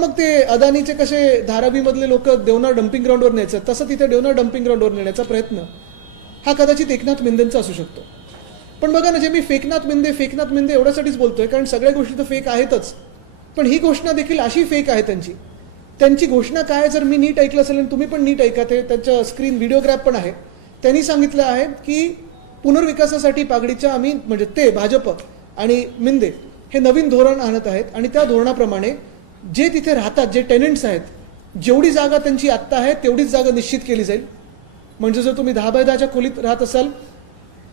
मग ते अदानीचे कसे धारावीमधले लोक देवनार डम्पिंग ग्राउंडवर न्यायचं, तसं तिथे देवनार डम्पिंग ग्राउंडवर नेण्याचा प्रयत्न हा कदाचित एकनाथ मिंदेंचा असू शकतो. पण बघा ना, जे मी फेकनाथ मिंदे एवढ्यासाठीच बोलतोय कारण सगळ्या गोष्टी तर फेक आहेतच, पण ही घोषणा देखील अशी फेक आहे त्यांची घोषणा काय, जर मी नीट ऐकलं असेल आणि तुम्ही पण नीट ऐका, ते त्यांच्या स्क्रीन व्हिडिओग्राफ पण आहे. त्यांनी सांगितलं आहे की पुनर्विकासासाठी पागडीच्या आम्ही म्हणजे ते भाजप आणि मिंदे हे नवीन धोरण आणत आहेत आणि त्या धोरणाप्रमाणे जे तिथे राहतात, जे टेनंट्स आहेत, जेवढी जागा त्यांची आत्ता आहे तेवढीच जागा निश्चित केली जाईल. म्हणजे जर तुम्ही 10 बाय 10च्या खोलीत राहत असाल,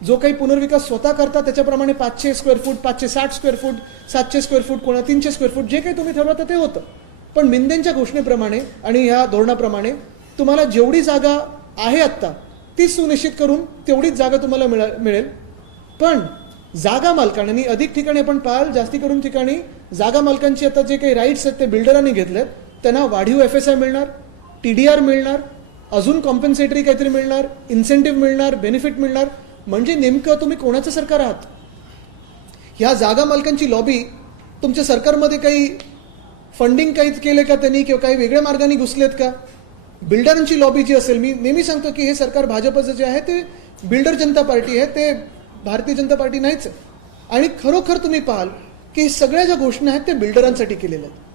जो काही पुनर्विकास स्वतः करता त्याच्याप्रमाणे 500 square foot, 560 square foot, 700 square foot, कोणा 300 स्क्वेअर फूट, जे काही तुम्ही ठरवता ते होतं. पण मिंदेंच्या घोषणेप्रमाणे आणि ह्या धोरणाप्रमाणे तुम्हाला जेवढी जागा आहे आत्ता ती सुनिश्चित करून तेवढीच जागा तुम्हाला मिळेल. पण जागा मालकांनी अधिक ठिकाणी आपण पाहाल, जास्ती करून ठिकाणी जागा मालकांची आता जे काही राईट्स आहेत ते बिल्डरांनी घेतलेत, त्यांना वाढीव FSI मिळणार, TDR मिळणार, अजून कॉम्पेन्सेटरी काहीतरी मिळणार, इन्सेंटिव्ह मिळणार, बेनिफिट मिळणार. म्हणजे नेमकं तुम्ही कोणाचं सरकार आहात? ह्या जागा मालकांची लॉबी तुमच्या सरकारमध्ये काही फंडिंग काही केले का त्यांनी, किंवा काही वेगळ्या मार्गाने घुसलेत का? बिल्डरांची लॉबी जी असेल, मी नेहमी सांगतो की हे सरकार भाजपचं जे आहे ते बिल्डर जनता पार्टी आहे, ते भारतीय जनता पार्टी नाहीच आहे. आणि खरोखर तुम्ही पाहाल की सगळ्या ज्या घोषणा आहेत ते बिल्डरांसाठी केलेल्या आहेत.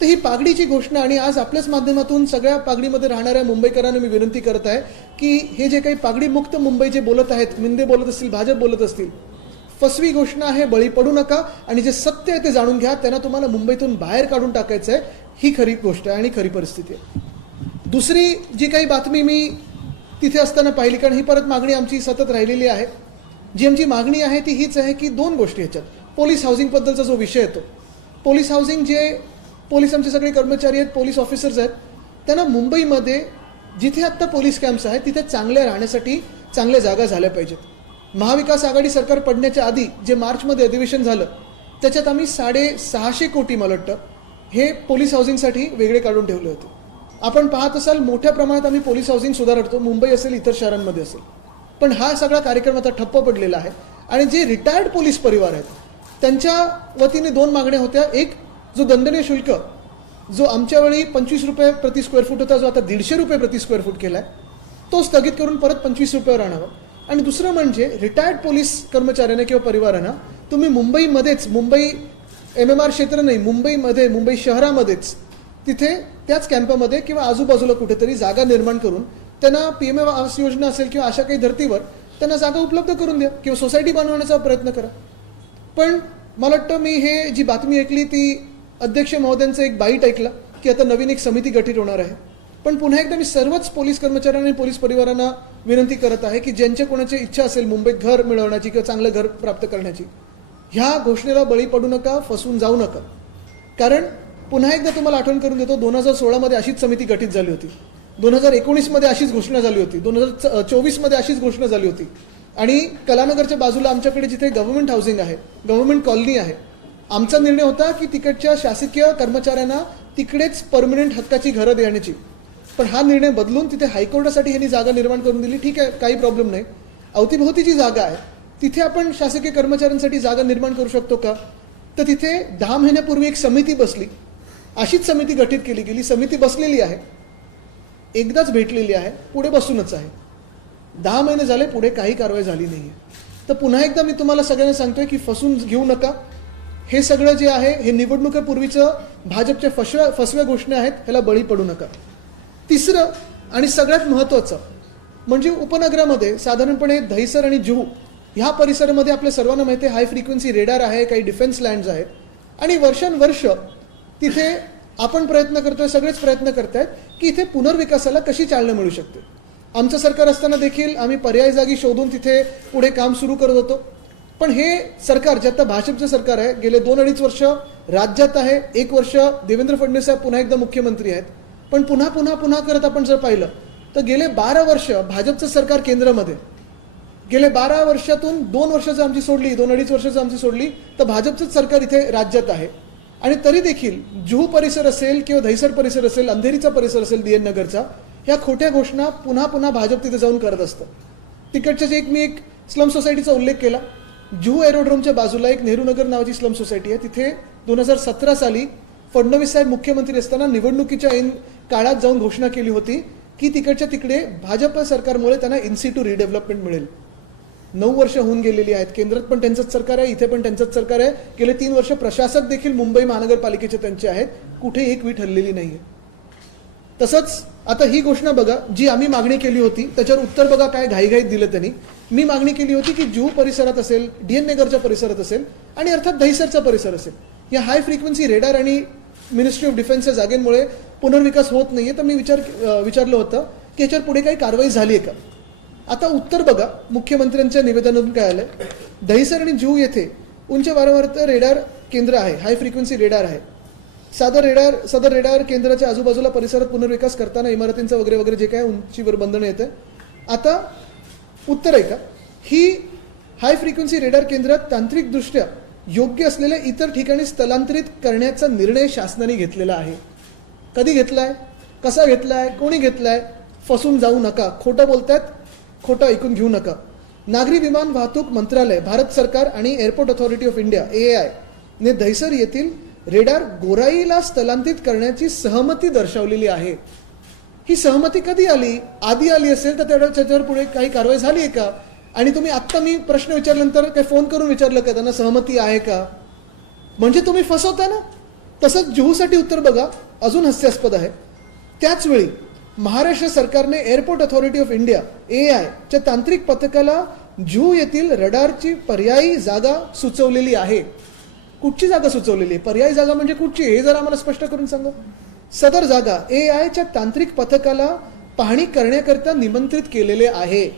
तर ही पागडीची घोषणा, आणि आज आपल्याच माध्यमातून सगळ्या पागडीमध्ये राहणाऱ्या मुंबईकरांना मी विनंती करत आहे की हे जे काही पागडी मुक्त मुंबई जे बोलत आहेत, मिंदे बोलत असतील, भाजप बोलत असतील, फसवी घोषणा आहे, बळी पडू नका आणि जे सत्य आहे ते जाणून घ्या. त्यांना तुम्हाला मुंबईतून बाहेर काढून टाकायचं आहे. ही खरी गोष्ट आहे आणि खरी परिस्थिती आहे. दुसरी जी काही बातमी मी तिथे असताना पाहिली, कारण ही परत मागणी आमची सतत राहिलेली आहे, जी आमची मागणी आहे ती हीच आहे की 2 गोष्टी ह्याच्यात. पोलीस हाऊसिंगबद्दलचा जो विषय येतो, पोलीस हाऊसिंग, जे पोलीस आमचे सगळे कर्मचारी आहेत, पोलीस ऑफिसर्स आहेत, त्यांना मुंबईमध्ये जिथे आत्ता पोलीस कॅम्प्स आहेत तिथे चांगल्या राहण्यासाठी चांगल्या जागा झाल्या पाहिजेत. महाविकास आघाडी सरकार पडण्याच्या आधी जे मार्चमध्ये अधिवेशन झालं त्याच्यात आम्ही 650 कोटी मला वाटतं हे पोलीस हाऊसिंगसाठी वेगळे काढून ठेवले होते. आपण पाहत असाल मोठ्या प्रमाणात आम्ही पोलीस हाऊसिंग सुधारतो, मुंबई असेल, इतर शहरांमध्ये असेल. पण हा सगळा कार्यक्रम आता ठप्प पडलेला आहे. आणि जे रिटायर्ड पोलीस परिवार आहेत त्यांच्या वतीने 2 मागण्या होत्या. एक, जो दंडनीय शुल्क जो आमच्या वेळी 25 रुपये प्रति स्क्वेअर फूट होता, जो आता 150 रुपये प्रति स्क्वेअर फूट केला आहे, तो स्थगित करून परत 25 रुपयावर आणावा. आणि दुसरं म्हणजे रिटायर्ड पोलीस कर्मचाऱ्यांना किंवा परिवारांना तुम्ही मुंबईमध्येच, मुंबई MMR क्षेत्र नाही, मुंबईमध्ये, मुंबई शहरामध्येच तिथे त्याच कॅम्पामध्ये किंवा आजूबाजूला कुठेतरी जागा निर्माण करून त्यांना PM आवास योजना असेल किंवा अशा काही धर्तीवर त्यांना जागा उपलब्ध करून द्या किंवा सोसायटी बनवण्याचा प्रयत्न करा. पण मला वाटतं मी हे जी बातमी ऐकली ती अध्यक्ष महोदयांचं एक बाईट ऐकलं की आता नवीन एक समिती गठीत होणार आहे. पण पुन्हा एकदा मी सर्वच पोलीस कर्मचाऱ्यांना आणि पोलीस परिवारांना विनंती करत आहे की ज्यांच्या कोणाची इच्छा असेल मुंबईत घर मिळवण्याची किंवा चांगलं घर प्राप्त करण्याची, ह्या घोषणेला बळी पडू नका, फसवून जाऊ नका. कारण पुन्हा एकदा तुम्हाला आठवण करून देतो, 2016मध्ये अशीच समिती गठीत झाली होती, 2019मध्ये अशीच घोषणा झाली होती, 2024मध्ये अशीच घोषणा झाली होती. आणि कलानगरच्या बाजूला आमच्याकडे जिथे गव्हर्नमेंट हाऊसिंग आहे, गव्हर्नमेंट कॉलनी आहे, आमचा निर्णय होता की तिकडच्या शासकीय कर्मचाऱ्यांना तिकडेच परमनंट हक्काची घरं देण्याची. पण हा निर्णय बदलून तिथे हायकोर्टासाठी ह्यांनी जागा निर्माण करून दिली. ठीक आहे, काही प्रॉब्लेम नाही. अवतीभोवतीची जागा आहे तिथे आपण शासकीय कर्मचाऱ्यांसाठी जागा निर्माण करू शकतो का? तर तिथे 10 महिन्यापूर्वी एक समिती बसली, अशीच समिती गठीत केली गेली. समिती बसलेली आहे, एकदाच भेटलेली आहे, पुढे बसूनच आहे. 10 महिने झाले, पुढे काही कारवाई झाली नाही आहे. तर पुन्हा एकदा मी तुम्हाला सगळ्यांना सांगतोय की फसून घेऊ नका. हे सगळं जे आहे हे निवडणुकीपूर्वीचं भाजपच्या फसव्या घोषणा आहेत, ह्याला बळी पडू नका. तिसरं आणि सगळ्यात महत्त्वाचं म्हणजे उपनगरामध्ये साधारणपणे दहिसर आणि जुहू ह्या परिसरामध्ये आपल्या सर्वांना माहिती आहे हाय फ्रिक्वेन्सी रेडार आहे, काही डिफेन्स लँड्स आहेत. आणि वर्षानुवर्ष तिथे आपण प्रयत्न करतोय, सगळेच प्रयत्न करतायत की इथे पुनर्विकासाला कशी चालना मिळू शकते. आमचं सरकार असताना देखील आम्ही पर्याय जागी शोधून तिथे पुढे काम सुरू करत होतो. पण हे सरकार जे आता भाजपचं सरकार आहे, गेले 2-2.5 वर्ष राज्यात आहे, 1 वर्ष देवेंद्र फडणवीस साहेब पुन्हा एकदा मुख्यमंत्री आहेत. पण पुन्हा करत आपण जर पाहिलं तर गेले 12 वर्ष भाजपचं सरकार केंद्रामध्ये, गेले 12 वर्षातून 2 वर्ष जर आमची सोडली, 2-2.5 वर्ष जर आमची सोडली तर भाजपचंच सरकार इथे राज्यात आहे. आणि तरी देखील जुहू परिसर असेल किंवा दहिसर परिसर असेल, अंधेरीचा परिसर असेल, DN नगरचा, ह्या खोट्या घोषणा पुन्हा भाजप तिथे जाऊन करत असतं. तिकडच्या जे मी एक स्लम सोसायटीचा उल्लेख केला, जुहू एरोड्रोमच्या बाजूला एक नेहरू नगर नावाची स्लम सोसायटी आहे. तिथे 2017 साली फडणवीस साहेब मुख्यमंत्री असताना निवडणुकीच्या ऐन काळात जाऊन घोषणा केली होती की तिकडच्या तिकडे भाजप सरकारमुळे त्यांना इन्सिटू रिडेव्हलपमेंट मिळेल. 9 वर्ष होऊन गेलेली आहेत. केंद्रात पण त्यांचंच सरकार आहे, इथे पण त्यांचंच सरकार आहे. गेले 3 वर्ष प्रशासक देखील मुंबई महानगरपालिकेचे त्यांचे आहेत. कुठे एक वीट हललेली नाहीये. तसंच आता ही घोषणा बघा, जी आम्ही मागणी केली होती त्याच्यावर उत्तर बघा काय घाईघाईत दिलं त्यांनी. मी मागणी केली होती की जुहू परिसरात असेल, DN नगरच्या परिसरात असेल आणि अर्थात दहिसरचा परिसर असेल, या हाय फ्रिक्वेन्सी रेडार आणि मिनिस्ट्री ऑफ डिफेन्सच्या जागेमुळे पुनर्विकास होत नाहीये. तर मी विचारलं होतं की याच्यावर पुढे काही कारवाई झाली आहे का. आता उत्तर बघा, मुख्यमंत्र्यांच्या निवेदनातून काय आलंय. दहिसर आणि जुहू येथे उंच वारंवारता रेडार केंद्र आहे, हाय फ्रिक्वेन्सी रेडार आहे. सदर रेडार केंद्राच्या आजूबाजूला परिसरात पुनर्विकास करताना इमारतींचं वगैरे वगैरे जे काय उंचीवर बंधनं येतं. आता उत्तर आहे का, ही हाय फ्रिक्वेन्सी रेडार केंद्रात तांत्रिकदृष्ट्या योग्य असलेल्या इतर ठिकाणी स्थलांतरित करण्याचा निर्णय शासनाने घेतलेला आहे. कधी घेतलाय, कसा घेतलाय, कोणी घेतलाय. फसून जाऊ नका. खोटं बोलतात, खोटं ऐकून घेऊ नका. नागरी विमान वाहतूक मंत्रालय, भारत सरकार आणि airport authority of India AAI ने दहिसर येथील रेडार गोराईला स्थलांतरित करण्याची सहमती दर्शवलेली आहे. ही सहमती कधी आली, आधी आली असेल तर त्याच्यावर पुढे काही कारवाई झाली आहे का. आणि तुम्ही आत्ता मी प्रश्न विचारल्यानंतर काही फोन करून विचारलं का त्यांना सहमती आहे का, म्हणजे तुम्ही फसवता ना. तसंच जुहूसाठी उत्तर बघा, अजून हास्यास्पद आहे. त्याचवेळी महाराष्ट्र सरकारने airport authority of India AAI च्या तांत्रिक पथकाला जुहू येथील रडारची पर्यायी जागा सुचवलेली आहे. कुठची जागा सुचवलेली आहे, पर्यायी जागा म्हणजे कुठची, हे जर आम्हाला स्पष्ट करून सांगा. सदर जागा AAI च्या तांत्रिक पथकाला पाहणी करण्याकरता निमंत्रित केलेले आहे.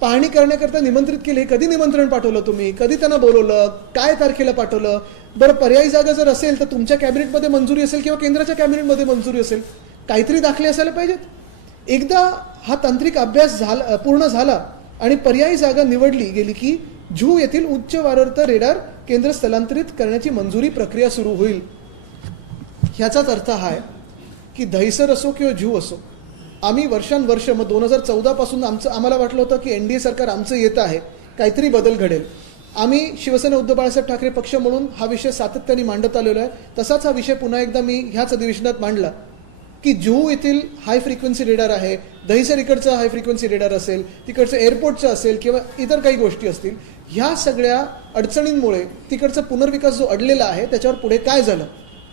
पाहणी करण्याकरता निमंत्रित केले. कधी निमंत्रण पाठवलं तुम्ही, कधी त्यांना बोलवलं, काय तारखेला पाठवलं. बरं, पर्यायी जागा जर असेल तर तुमच्या कॅबिनेटमध्ये मंजुरी असेल किंवा केंद्राच्या कॅबिनेटमध्ये मंजुरी असेल, काहीतरी दाखले असायला पाहिजेत. एकदा हा तांत्रिक अभ्यास पूर्ण झाला आणि पर्यायी जागा निवडली गेली की जुहू येथील उच्च वारंवारता रेडार केंद्र स्थलांतरित करण्याची मंजुरी प्रक्रिया सुरू होईल. ह्याचाच अर्थ हा आहे की दहिसर असो किंवा जुहू असो, आम्ही वर्षानुवर्ष मग 2014 पासून आम्हाला वाटलं होतं की NDA सरकार आमचं येतं आहे, काहीतरी बदल घडेल. आम्ही शिवसेना उद्धव बाळासाहेब ठाकरे पक्ष म्हणून हा विषय सातत्याने मांडत आलेलो आहे. तसाच हा विषय पुन्हा एकदा मी ह्याच अधिवेशनात मांडला की जुहू येथील हाय फ्रिक्वेन्सी रेडार आहे, दहिसर इकडचं हाय फ्रिक्वेन्सी रेडार असेल, तिकडचं एअरपोर्टचं असेल किंवा इतर काही गोष्टी असतील, ह्या सगळ्या अडचणींमुळे तिकडचा पुनर्विकास जो अडलेला आहे त्याच्यावर पुढे काय झालं.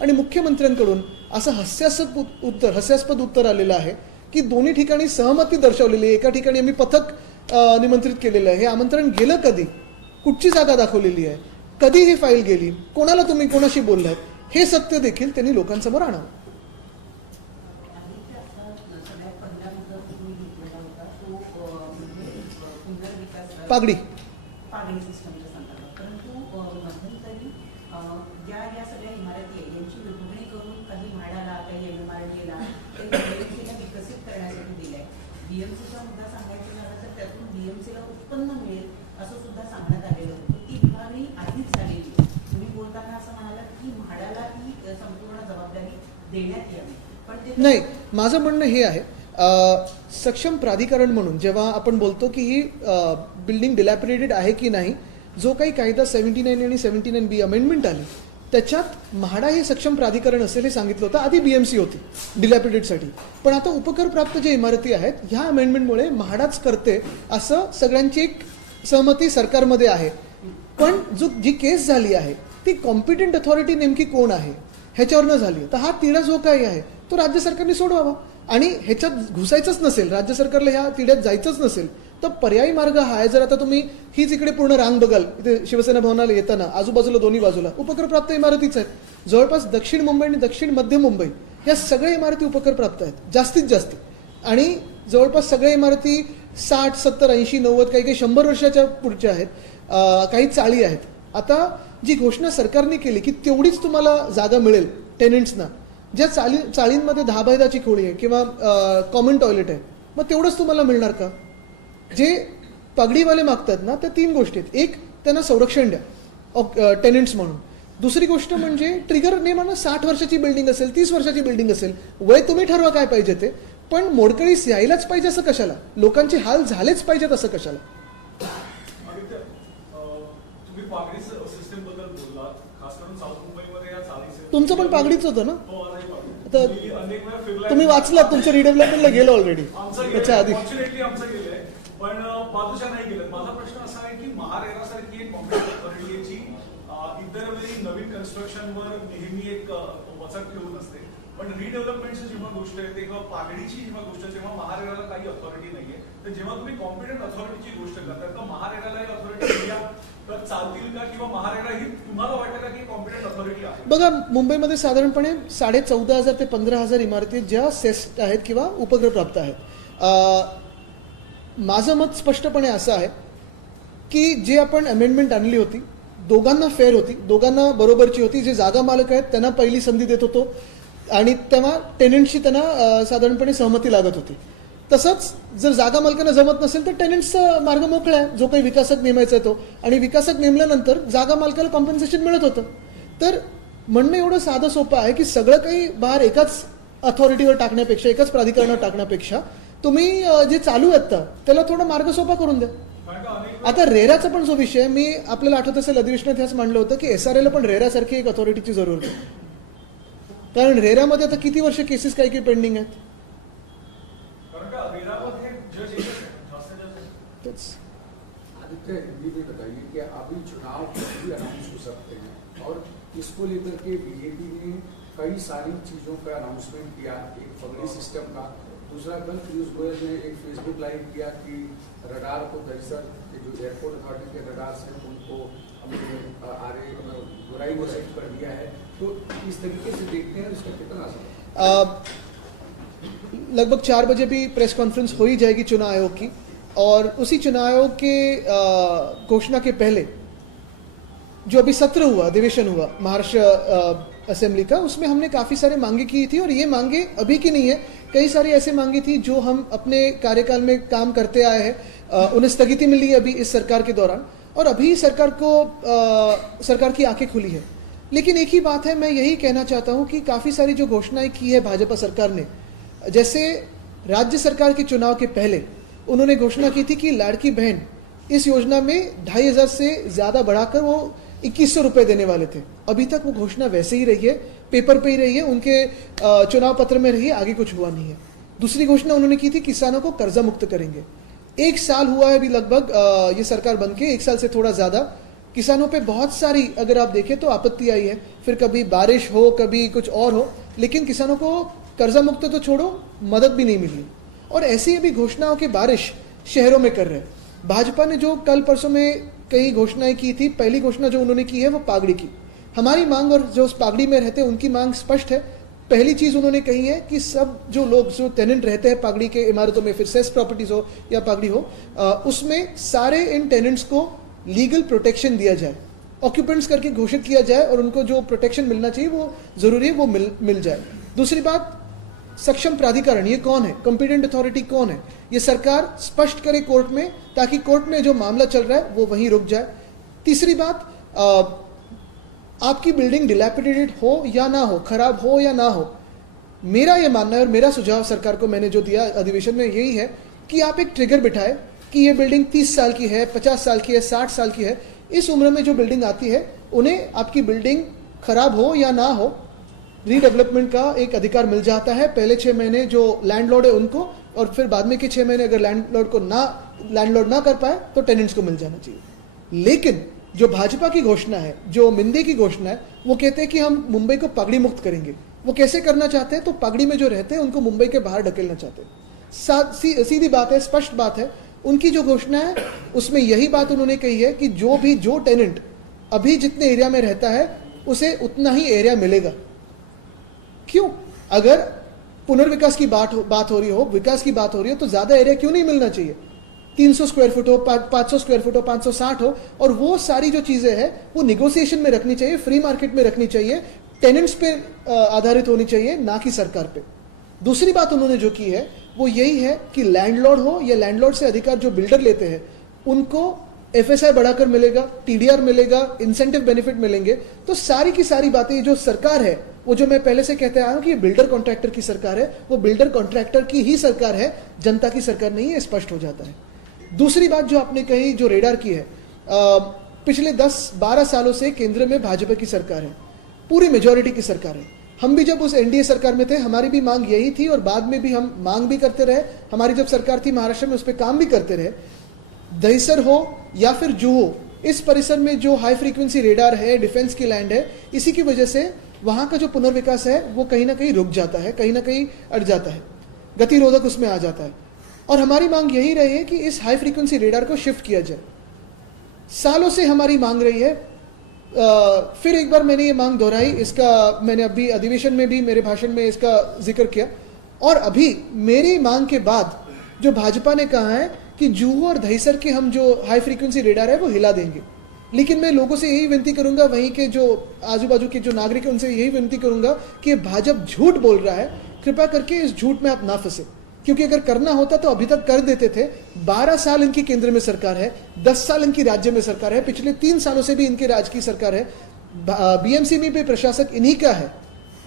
आणि मुख्यमंत्र्यांकडून असं हास्यास्पद उत्तर आलेलं आहे की दोन्ही ठिकाणी सहमती दर्शवलेली आहे. एका ठिकाणी आम्ही पथक निमंत्रित केलेलं आहे. हे आमंत्रण गेलं कधी, कुठची जागा दाखवलेली आहे, कधी ही फाईल गेली, कोणाला तुम्ही कोणाशी बोललात, हे सत्य देखील त्यांनी लोकांसमोर आणावं. पागडी सिस्टमच्या संदर्भात, परंतु मध्यंतरी या सगळ्या इमारती आहेत यांची विभागणी करून काही म्हाडाला, काही MMRDA ला विकसित करण्यासाठी दिलंय. BMCचा मुद्दा सांगायचा झाला तर त्यातून BMCला उत्पन्न मिळेल असं सुद्धा सांगण्यात आलेलं होतं. ती विभागणी आधीच झालेली. तुम्ही बोलताना असं म्हणालात की म्हाडाला ती संपूर्ण जबाबदारी देण्यात यावी, पण ते नाही. माझं म्हणणं हे आहे, सक्षम प्राधिकरण म्हणून जेव्हा आपण बोलतो की ही बिल्डिंग डिलॅपिडेटेड आहे की नाही, जो काही कायदा 79 आणि 79B अमेंडमेंट आली त्याच्यात म्हाडा हे सक्षम प्राधिकरण असेल हे सांगितलं होतं. आधी BMC होती डिलॅपिडेटसाठी, पण आता उपकर प्राप्त ज्या इमारती आहेत ह्या अमेंडमेंटमुळे म्हाडाच करते असं सगळ्यांची एक सहमती सरकारमध्ये आहे. पण जी केस झाली आहे ती कॉम्पिटंट अथॉरिटी नेमकी कोण आहे ह्याच्यावरनं झाली. तर हा तिढा जो काही आहे तो राज्य सरकारने सोडवावा. आणि ह्याच्यात घुसायचंच नसेल, राज्य सरकारला ह्या तिढ्यात जायचंच नसेल तर पर्यायी मार्ग हा आहे. जर आता तुम्ही हीच इकडे पूर्ण रांग बघाल, इथे शिवसेना भवनाला येताना आजूबाजूला दोन्ही बाजूला उपकरप्राप्त इमारतीच आहेत. जवळपास दक्षिण मुंबई आणि दक्षिण मध्य मुंबई या सगळ्या इमारती उपकरप्राप्त आहेत जास्तीत जास्त. आणि जवळपास सगळ्या इमारती 60, 70, 80, 90, काही 100 वर्षाच्या पुढच्या आहेत, काही चाळी आहेत. आता जी घोषणा सरकारने केली की तेवढीच तुम्हाला जागा मिळेल टेनंट्सना, ज्या चाळींमध्ये 10 बाय 10ची खोली आहे किंवा कॉमन टॉयलेट आहे, मग तेवढंच तुम्हाला मिळणार का. जे पगडीवाले मागतात ना त्या 3 गोष्टी आहेत. एक, त्यांना संरक्षण द्या टेनंट्स म्हणून. दुसरी गोष्ट म्हणजे ट्रिगर नेमानं 60 वर्षाची बिल्डिंग असेल, 30 वर्षाची बिल्डिंग असेल, वय तुम्ही ठरवा काय पाहिजे ते, पण मोडकळीस यायलाच पाहिजे असं कशाला, लोकांचे हाल झालेच पाहिजेत असं कशाला. तुम्ही पागडी सिस्टम बद्दल बोललात, खास करून साऊथ मुंबईमध्ये या चाळी तुमचं पण पागडीच होतं ना? हो, माझाही पागडी. आता मी अनेक वेळा फिरलाय. तुम्ही वाचलात, तुमचं रिडेव्हलपमेंटला गेलं ऑलरेडी आमचं त्याच्या आधी. फॉर्च्युनेटली आमचं गेलंय, पण बाजूच्या नाही गेलं. माझा प्रश्न असा आहे की महारेरासारखी एक कॉम्पिटंट अथॉरिटी आहे जी इतर वेळी नवीन कन्स्ट्रक्शनवर नेहमी एक वचक ठेवून असते, पण रिडेव्हलपमेंटची जेव्हा गोष्ट येते किंवा पागडीची जेव्हा गोष्ट आहे, तेव्हा महारेराला काही अथॉरिटी नाहीये. तर जेव्हा तुम्ही कॉम्पिटंट अथॉरिटीची गोष्ट करता तर महारेराला एक अथॉरिटी द्या तर चालतील का, किंवा महारेरा ही तुम्हाला वाटतं का की कॉम्पिटंट अथॉरिटी आहे? बघा, मुंबईमध्ये साधारणपणे 14,500 ते 15,000 इमारती ज्या सेस्ट आहेत किंवा उपग्रहप्राप्त आहेत. माझं मत स्पष्टपणे असं आहे की जे आपण अमेंडमेंट आणली होती दोघांना फेअर होती, दोघांना बरोबरची होती. जे जागा मालक आहेत त्यांना पहिली संधी देत होतो आणि तेव्हा टेनंटशी त्यांना साधारणपणे सहमती लागत होती. तसंच जर जागा मालकांना जमत नसेल तर टेनंट्सचा मार्ग मोकळा आहे, जो काही विकासक नेमायचा आहे तो. आणि विकासक नेमल्यानंतर जागा मालकाला कॉम्पन्सेशन मिळत होतं. तर म्हणणं एवढं साधं सोपं आहे की सगळं काही बाहेर एकाच अथॉरिटीवर टाकण्यापेक्षा, एकाच प्राधिकरणावर टाकण्यापेक्षा तुम्ही जे चालू आहेत त्याला थोडा मार्ग सोपा करून द्या. कारण का अनेक आता रेराचा पण जो विषय आहे, मी आपल्याला आठवत असेल अधिवेशनात ह्याच मांडलं होतं की SRA ला पण रेरासारखी एक अथॉरिटीची जरूर आहे. कारण रेरामध्ये आता किती वर्ष केसेस काही काही पेंडिंग आहेत. कारण का रेरामध्ये जज एकच आहे, जास्तीत जास्त. तेच. आदित्य, ये भी बताइए कि अभी चुनाव भी अनाउंस हो सकते हैं और इसको लेकर के बीजेपी ने कई सारी चीज़ों का अनाउंसमेंट किया, एक पगड़ी सिस्टम का. दूसरा, कल पीयूष गोयल ने एक फेसबुक लाइव किया कि रडार को दरअसल जो एयरपोर्ट अथॉरिटी के रडार से उनको हमने बुराई घोषित कर दिया है. तो इस तरीके से देखते हैं इसका कितना असर? लगभग 4 बजे भी प्रेस कॉन्फ्रेंस हो ही जाएगी चुनाव आयोग की, और उसी चुनाव आयोग के घोषणा के पहले जो अभी सत्र हुआ, अधिवेशन हुआ महाराष्ट्र असेंबली का, उसमें हमने काफ़ी सारे मांगे की थी. और ये मांगे अभी की नहीं है, कई सारी ऐसी मांगी थी जो हम अपने कार्यकाल में काम करते आए हैं. उन्हें स्थगिति मिली अभी इस सरकार के दौरान, और अभी सरकार की आंखें खुली है. लेकिन एक ही बात है, मैं यही कहना चाहता हूँ कि काफ़ी सारी जो घोषणाएं की है भाजपा सरकार ने, जैसे राज्य सरकार के चुनाव के पहले उन्होंने घोषणा की थी कि लाड़की बहन इस योजना में 2,500 से ज़्यादा बढ़ाकर वो 2,100 रुपये देने वाले थे. अभी तक वो घोषणा वैसे ही रही है, पेपर पे ही रही है, उनके चुनाव पत्र में रही है, आगे कुछ हुआ नहीं है. दूसरी घोषणा उन्होंने की थी किसानों को कर्जा मुक्त करेंगे. 1 साल हुआ है अभी लगभग ये सरकार बन के, 1 साल से थोड़ा ज़्यादा. किसानों पे बहुत सारी, अगर आप देखें तो आपत्ति आई है. फिर कभी बारिश हो, कभी कुछ और हो, लेकिन किसानों को कर्जा मुक्त तो छोड़ो, मदद भी नहीं मिली. और ऐसी अभी घोषणाओं की बारिश शहरों में कर रहे हैं. भाजपा ने जो कल परसों में कई घोषणाएं की थी, पहली घोषणा जो उन्होंने की है वो पागड़ी की. हमारी मांग, और जो उस पागड़ी में रहते हैं उनकी मांग स्पष्ट है. पहली चीज उन्होंने कही है कि सब जो लोग, जो टेनेंट रहते हैं पागड़ी के इमारतों में, फिर सेस प्रॉपर्टीज हो या पागड़ी हो, उसमें सारे इन टेनेंट्स को लीगल प्रोटेक्शन दिया जाए, ऑक्यूपेंट्स करके घोषित किया जाए, और उनको जो प्रोटेक्शन मिलना चाहिए वो जरूरी है, वो मिल जाए. दूसरी बात, सक्षम प्राधिकरण ये कौन है, कॉम्पिटेंट अथॉरिटी कौन है, ये सरकार स्पष्ट करे कोर्ट में, ताकि कोर्ट में जो मामला चल रहा है वो वहीं रुक जाए. तीसरी बात, आपकी बिल्डिंग डिलैपिडेटेड हो या ना हो, खराब हो या ना हो, मेरा ये मानना है और मेरा सुझाव सरकार को मैंने जो दिया अधिवेशन में यही है कि आप एक ट्रिगर बिठाए कि ये बिल्डिंग 30 साल की है, 50 साल की है, 60 साल की है. इस उम्र में जो बिल्डिंग आती है उन्हें आपकी बिल्डिंग खराब हो या ना हो, रीडेवलपमेंट का एक अधिकार मिल जाता है. पहले 6 महीने जो लैंडलॉर्ड है उनको, और फिर बाद में के 6 महीने अगर लैंडलॉर्ड ना कर पाए तो टेनेंट्स को मिल जाना चाहिए. लेकिन जो भाजपा की घोषणा है, जो मिंदे की घोषणा है, वो कहते हैं कि हम मुंबई को पगड़ी मुक्त करेंगे. वो कैसे करना चाहते हैं? तो पगड़ी में जो रहते हैं उनको मुंबई के बाहर ढकेलना चाहते हैं. सीधी बात है, स्पष्ट बात है. उनकी जो घोषणा है उसमें यही बात उन्होंने कही है कि जो टेनेंट अभी जितने एरिया में रहता है उसे उतना ही एरिया मिलेगा. क्यों? अगर पुनर्विकास की बात हो रही हो, विकास की बात हो रही हो, तो ज्यादा एरिया क्यों नहीं मिलना चाहिए? 300 स्क्वायर फुट हो, 500 स्क्वायर फुट हो, 560 हो, और वो सारी जो चीजें हैं वो निगोसिएशन में रखनी चाहिए, फ्री मार्केट में रखनी चाहिए, टेनेंट्स पे आधारित होनी चाहिए, ना कि सरकार पे. दूसरी बात उन्होंने जो की है वो यही है कि लैंडलॉर्ड हो या लैंडलॉर्ड से अधिकार जो बिल्डर लेते हैं उनको FSI बढ़ाकर मिलेगा, TDR मिलेगा, इंसेंटिव बेनिफिट मिलेंगे. तो सारी की सारी बातें जो सरकार है, वो जो मैं पहले से कहते आया हूं कि ये बिल्डर कॉन्ट्रैक्टर की सरकार है, वो बिल्डर कॉन्ट्रैक्टर की ही सरकार है, जनता की सरकार नहीं है, स्पष्ट हो जाता है. दूसरी बात जो आपने कही, जो रेडार की है, पिछले 10-12 सालों से केंद्र में भाजपा की सरकार है. पूरी मेजॉरिटी की सरकार है। हम भी जब उस एनडीए सरकार में थे हमारी भी मांग यही थी और बाद में भी हम मांग भी करते रहे। हमारी जब सरकार थी महाराष्ट्र में उस पर काम भी करते रहे। दहिसर हो या फिर जुहू, इस परिसर में जो हाई फ्रीक्वेंसी रेडार है, डिफेंस की लैंड है, इसी की वजह से वहाँ का जो पुनर्विकास है वो कहीं ना कहीं रुक जाता है, कहीं ना कहीं अट जाता है, गतिरोधक उसमें आ जाता है। और हमारी मांग यही रही है कि इस हाई फ्रीक्वेंसी रेडार को शिफ्ट किया जाए। सालों से हमारी मांग रही है। फिर एक बार मैंने ये मांग दोहराई, इसका मैंने अभी अधिवेशन में भी मेरे भाषण में इसका जिक्र किया। और अभी मेरी मांग के बाद जो भाजपा ने कहा है कि जुहू और दहिसर के हम जो हाई फ्रीक्वेंसी रेडार है वो हिला देंगे। लेकिन मैं लोगों से यही विनती करूंगा, वहीं के जो आजू बाजू के जो नागरिक हैं उनसे यही विनती करूंगा कि भाजपा झूठ बोल रहा है, कृपया करके इस झूठ में आप ना फंसे। क्योंकि अगर करना होता तो अभी तक कर देते थे। 12 साल इनकी केंद्र में सरकार है, 10 साल इनकी राज्य में सरकार है, पिछले 3 सालों से भी इनके राज्य की सरकार है, बीएमसी में प्रशासक इन्हीं का है।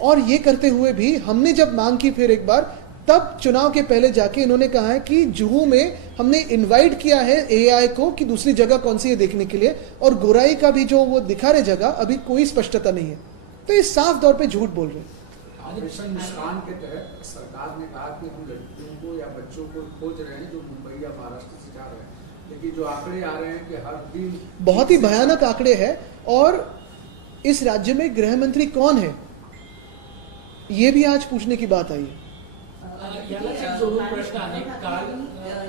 और ये करते हुए भी हमने जब मांग की फिर एक बार, तब चुनाव के पहले जाके इन्होंने कहा है कि जुहू में हमने इनवाइट किया है एआई को कि दूसरी जगह कौन सी है देखने के लिए, और गोराई का भी जो वो दिखा रहे जगह अभी कोई स्पष्टता नहीं है। तो ये साफ तौर पे झूठ बोल रहे हैं। ऑपरेशन मुस्कान के तहत सरकार ने कहा कि हम लड़कियों को या बच्चों को खोज रहे हैं जो मुंबई या महाराष्ट्र से जा रहे हैं, लेकिन जो आंकड़े आ रहे हैं कि हर दिन बहुत ही भयानक आंकड़े हैं। और इस राज्य में गृह मंत्री कौन है ये भी आज पूछने की बात आई है। यालाच एक जोडून प्रश्न आहे. काल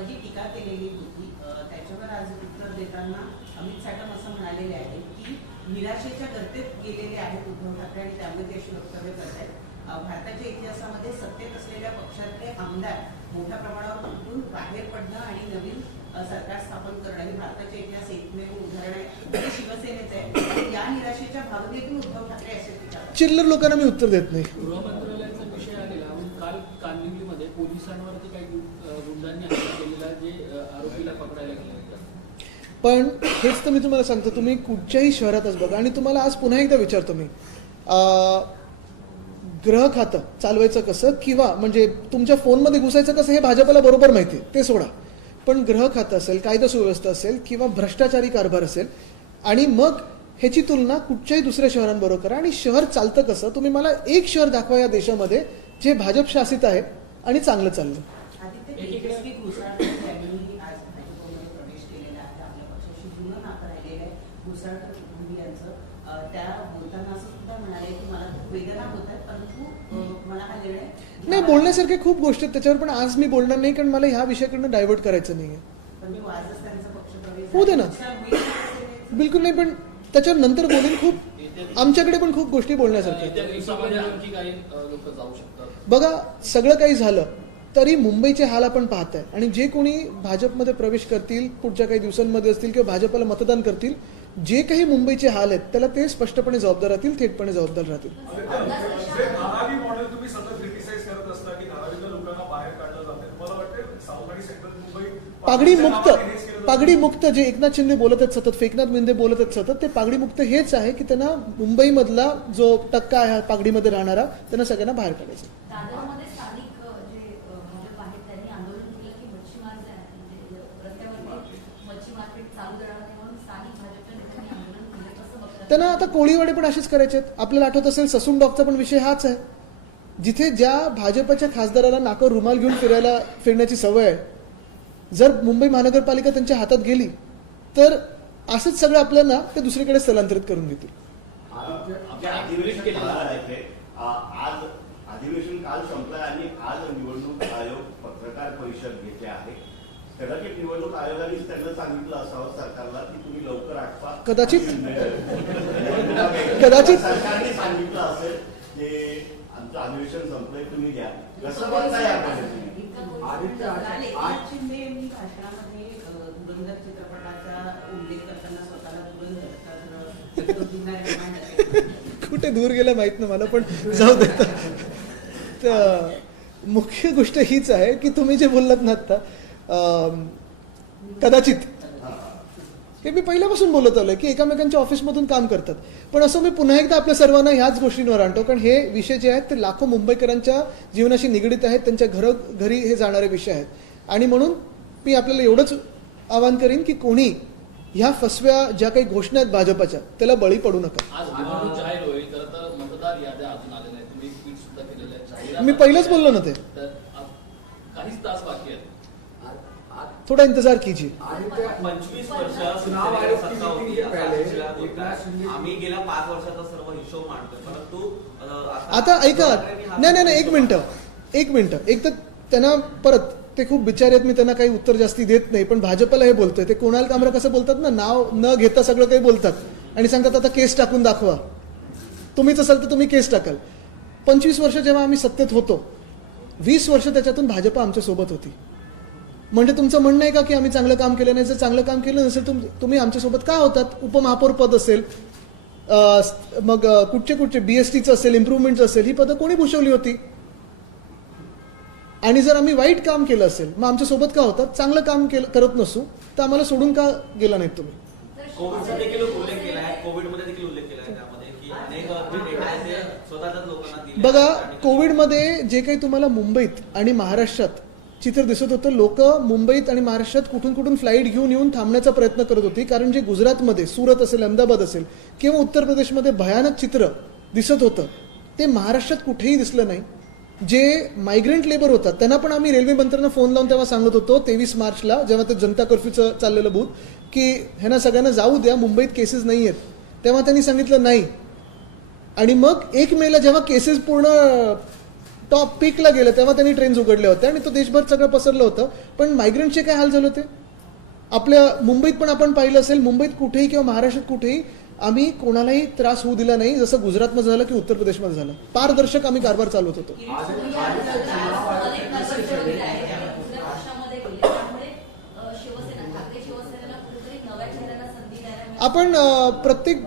जी टीका केलेली होती त्याच्यावर आज उत्तर देताना अमित साटम असं म्हणालेले आहे की निराशेच्या गर्तेत गेलेले आहेत उद्धव ठाकरे आणि त्यामुळे ते अशी वक्तव्य करतायत. भारताच्या इतिहासामध्ये सत्तेत असलेल्या पक्षातले आमदार मोठ्या प्रमाणावर उठून बाहेर पडणं आणि नवीन सरकार स्थापन करणं हे भारताच्या इतिहास एकमेव उदाहरण आहे ते शिवसेनेचं आहे. या निराशेच्या भावनेतून उद्धव ठाकरे असे टीका करतात. चिल्लर लोकांना मी उत्तर देत नाही। गृहमंत्रालयाचा विषय आलेला म्हणून काल कांदिवलीमध्ये पोलिसांवरती काही गुंडांनी हल्ला केलेला जे आरोपीला पकडायला गेले होते. पण हेच तर मी तुम्हाला सांगतो, तुम्ही कुठच्याही शहरातच बघा आणि तुम्हाला आज पुन्हा एकदा विचारतो मी, गृह खातं चालवायचं कसं किंवा म्हणजे तुमच्या फोनमध्ये घुसायचं कसं हे भाजपला बरोबर माहिती आहे, ते सोडा. पण गृह खातं असेल, कायदा सुव्यवस्था असेल किंवा भ्रष्टाचारी कारभार असेल, आणि मग ह्याची तुलना कुठच्याही दुसऱ्या शहरांबरोबर करा आणि शहर चालतं कसं. तुम्ही मला एक शहर दाखवा या देशामध्ये जे भाजप शासित आहे आणि चांगलं चाललं. आदित्य तेजस्वी घोसाळकर यांनी आज भाजपमध्ये प्रवेश केलेला आहे. आपल्या पक्षाशी जुनं नातं राहिलेलं आहे घोसाळकर कुटुंबियांचं. त्या बोलताना असं सुद्धा म्हणाले की मला खूप वेदना होत आहेत, परंतु मला हा निर्णय नाही, बोलण्यासारख्या खूप गोष्टी आहेत त्याच्यावर, पण आज मी बोलणार नाही कारण मला ह्या विषयाकडनं डायव्हर्ट करायचं नाही आहे. परंतु आजच त्यांचा पक्ष प्रवेश होऊ दे ना. झाला. बिलकुल नाही, पण त्याच्यावर नंतर बोलेन. खूप आमच्याकडे पण खूप गोष्टी बोलण्यासारख्या आहेत. येत्या दिवसामध्ये आणखी काही लोक जाऊ शकतात. बघा, सगळं काही झालं तरी मुंबईचे हाल आपण पाहताय. आणि जे कोणी भाजपमध्ये प्रवेश करतील पुढच्या काही दिवसांमध्ये असतील किंवा भाजपला मतदान करतील, जे काही मुंबईचे हाल आहेत त्याला ते स्पष्टपणे जबाबदार राहतील, थेटपणे जबाबदार राहतील. जे धारावी मॉडेल तुम्ही सतत क्रिटिसाइज करत असता की धारावीच्या लोकांना बाहेर काढलं जाते, मला वाटतं सावकाडी सेक्टर मुंबई पागडी मुक्त जे एकनाथ शिंदे बोलत आहेत सतत, फेकनाथ मिंदे बोलत आहेत सतत, ते पागडी मुक्त हेच आहे की त्यांना मुंबईमधला जो टक्का आहे पागडीमध्ये राहणारा त्यांना सगळ्यांना बाहेर काढायचं. दादरमध्ये स्थानिक जे भाजप आहेत त्यांनी आंदोलन केलं की मच्छीमार जे आहेत म्हणजे रस्त्यावरती मच्छी मार्केट चालू करणार नाही म्हणून स्थानिक भाजपच्या नेत्यांनी आंदोलन केलं. कसं बघतात? त्यांना आता कोळीवाडे पण असेच करायचे आहेत. आपल्याला आठवत असेल ससून डॉकचा पण विषय हाच आहे. जिथे ज्या भाजपच्या खासदाराला नाकावर रुमाल घेऊन फिरण्याची सवय आहे, जर मुंबई महानगरपालिका त्यांच्या हातात गेली तर असंच सगळं आपल्याला ते दुसरीकडे स्थलांतरित करून देतील. आज अधिवेशन काल संपलं आणि आज निवडणूक आयोग पत्रकार परिषद घेते आहे. कदाचित निवडणूक आयोगाने त्यांना सांगितलं असावं सरकारला की तुम्ही लवकर आठवा. कदाचित सरकारने सांगितलं असेल की आमचं अधिवेशन संपलंय, तुम्ही घ्या. कसं बघताय आपण? काल एकनाथ शिंदे यांनी भाषणामध्ये धुरंधर चित्रपटाचा उल्लेख करताना स्वतःला धुरंधर कुठे दूर गेलं माहित नाही मला, पण जाऊ देत. मुख्य गोष्ट हीच आहे की तुम्ही जे बोललात ना आता, कदाचित हे मी पहिल्यापासून बोलत आलोय की एकामेकांच्या ऑफिसमधून काम करतात. पण असं मी पुन्हा एकदा आपल्या सर्वांना ह्याच गोष्टींवर आणतो, कारण हे विषय जे आहेत ते लाखो मुंबईकरांच्या जीवनाशी निगडीत आहेत, त्यांच्या घरी हे जाणारे विषय आहेत. आणि म्हणून मी आपल्याला एवढंच आवाहन करीन की कोणी ह्या फसव्या ज्या काही घोषणा आहेत भाजपच्या त्याला बळी पडू नका. आज निवडणूक जाहीर होईल तर आता मतदार याद्या अजून आलेल्या आहेत. तुम्ही ट्विट सुद्धा केलेलं आहे. जाहिरात मी पहिलेच बोललो ना ते. तर काहीच तास बाकी आहेत. थोडा इंतजार कीजिए. आदित्य 25 वर्ष चुनाव आयोग की सत्ता होती मीटिंग के असं पहले आशिषला एकनाथ बोलतात. शिंदे आम्ही गेल्या 5 वर्षाचा सर्व हिशोब मांडतोय परंतु आता ऐका, नाही एक मिनिटं एक तर त्यांना परत ते खूप बिचारे आहेत, मी त्यांना काही उत्तर जास्ती देत नाही, पण भाजपला हे बोलतोय ते कुणाल कामरा कसं बोलतात ना, नाव न घेता सगळं काही बोलतात आणि सांगतात आता केस टाकून दाखवा, तुम्हीच असाल तर तुम्ही केस टाकाल. 25 वर्ष जेव्हा आम्ही सत्तेत होतो, 20 वर्ष त्याच्यातून भाजप आमच्या सोबत होती. म्हणजे तुमचं म्हणणं आहे का की आम्ही चांगलं काम केलं नाही? जर चांगलं काम केलं नसेल तुम्ही आमच्यासोबत का होतात? उपमहापौर पद असेल, मग कुठचे BSTचं असेल, इम्प्रूव्हमेंटचं असेल, ही पदं कोणी भूषवली होती? आणि जर आम्ही वाईट काम केलं असेल मग आमच्यासोबत का होतात? चांगलं काम करत नसू तर आम्हाला सोडून का गेला नाहीत तुम्ही? कोविडचा देखील उल्लेख केला आहे. कोविडमध्ये देखील उल्लेख केला आहे त्यामध्ये की अनेक जे डेटा आहे ते स्वतःच्याच लोकांना दिले. बघा, कोविडमध्ये जे काही तुम्हाला मुंबईत आणि महाराष्ट्रात चित्र दिसत होतं, लोक मुंबईत आणि महाराष्ट्रात कुठून फ्लाईट घेऊन येऊन थांबण्याचा प्रयत्न करत होती, कारण जे गुजरातमध्ये, सुरत असेल, अहमदाबाद असेल किंवा उत्तर प्रदेशमध्ये भयानक चित्र दिसत होतं ते महाराष्ट्रात कुठेही दिसलं नाही. जे मायग्रंट लेबर होतात त्यांना पण आम्ही रेल्वे मंत्र्यांना फोन लावून तेव्हा सांगत होतो 23 मार्चला जेव्हा ते जनता कर्फ्यूचं चाललेलं बूथ, की ह्यांना सगळ्यांना जाऊ द्या, मुंबईत केसेस नाही आहेत. तेव्हा त्यांनी सांगितलं नाही. आणि मग 1 मेला जेव्हा केसेस पूर्ण टॉप पीकला गेलं तेव्हा त्यांनी ट्रेन्स उघडल्या होत्या आणि तो देशभर सगळं पसरलं होतं. पण मायग्रंटचे काय हाल झाले होते आपल्या मुंबईत पण आपण पाहिलं असेल. मुंबईत कुठेही किंवा महाराष्ट्रात कुठेही आम्ही कोणालाही त्रास होऊ दिला नाही, जसं गुजरातमध्ये झालं की उत्तर प्रदेशमध्ये झालं. पारदर्शक आम्ही कारभार चालवत होतो. आपण प्रत्येक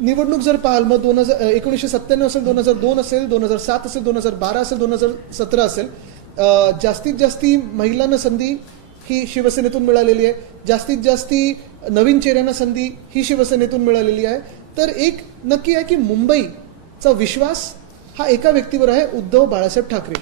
निवडणूक जर पाहाल, मग 1997 असेल, 2002 असेल, 2007 असेल, 2012 असेल, 2017 असेल, जास्तीत जास्ती महिलांना संधी ही शिवसेनेतून मिळालेली आहे. जास्तीत जास्ती नवीन चेहऱ्यांना संधी ही शिवसेनेतून मिळालेली आहे. तर एक नक्की आहे की मुंबईचा विश्वास हा एका व्यक्तीवर आहे, उद्धव बाळासाहेब ठाकरे.